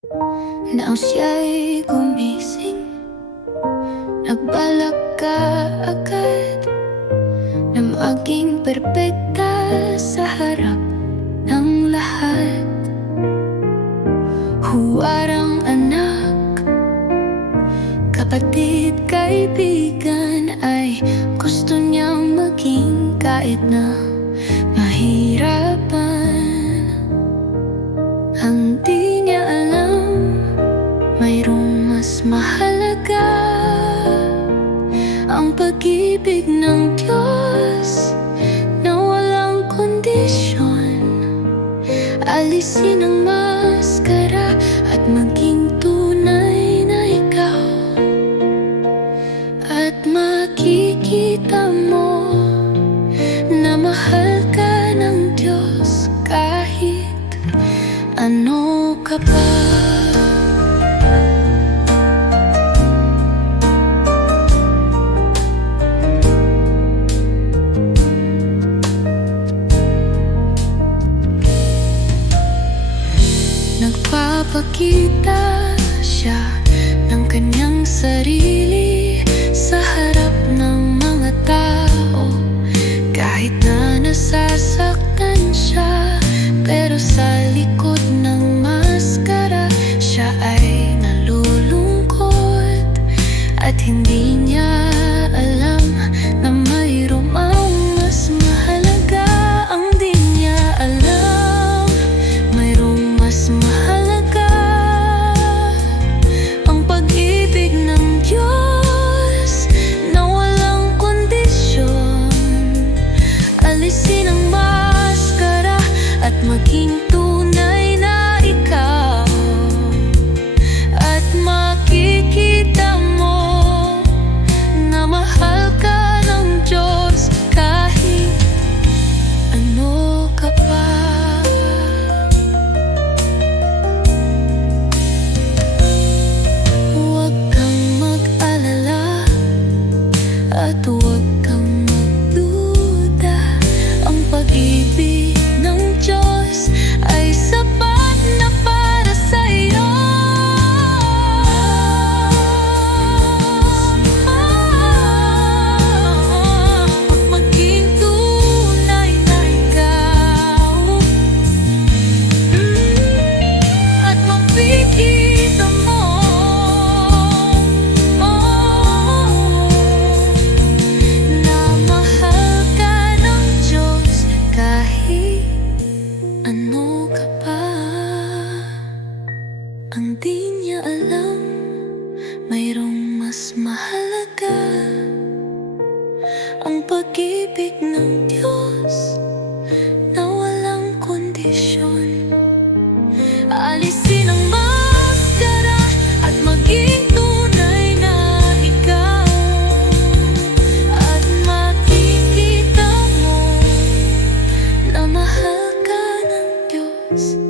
Nang siya'y gumising Nagbalak ka agad Na maging perpekta sa harap ng lahat. Huwarang anak Kapatid, kaibigan Ay gusto niyang maging kahit na mahirapan mahalaga Ang pag-ibig ng Diyos Na walang kondisyon. Alisin ang maskara At maging tunay na ikaw. At makikita mo Na mahal ka ng Diyos Kahit ano ka pa Nagpapakita siya ng kanyang sarili maging na ikaw At makikita mo Na ka ng Diyos Kahit ano ka pa. Huwag At huwag kang magduda. Ang pag-ibig ang di niya alam Mayroong mas mahalaga Ang pag-ibig ng Diyos Na walang kondisyon. Alisin ang maskara At maging Thank you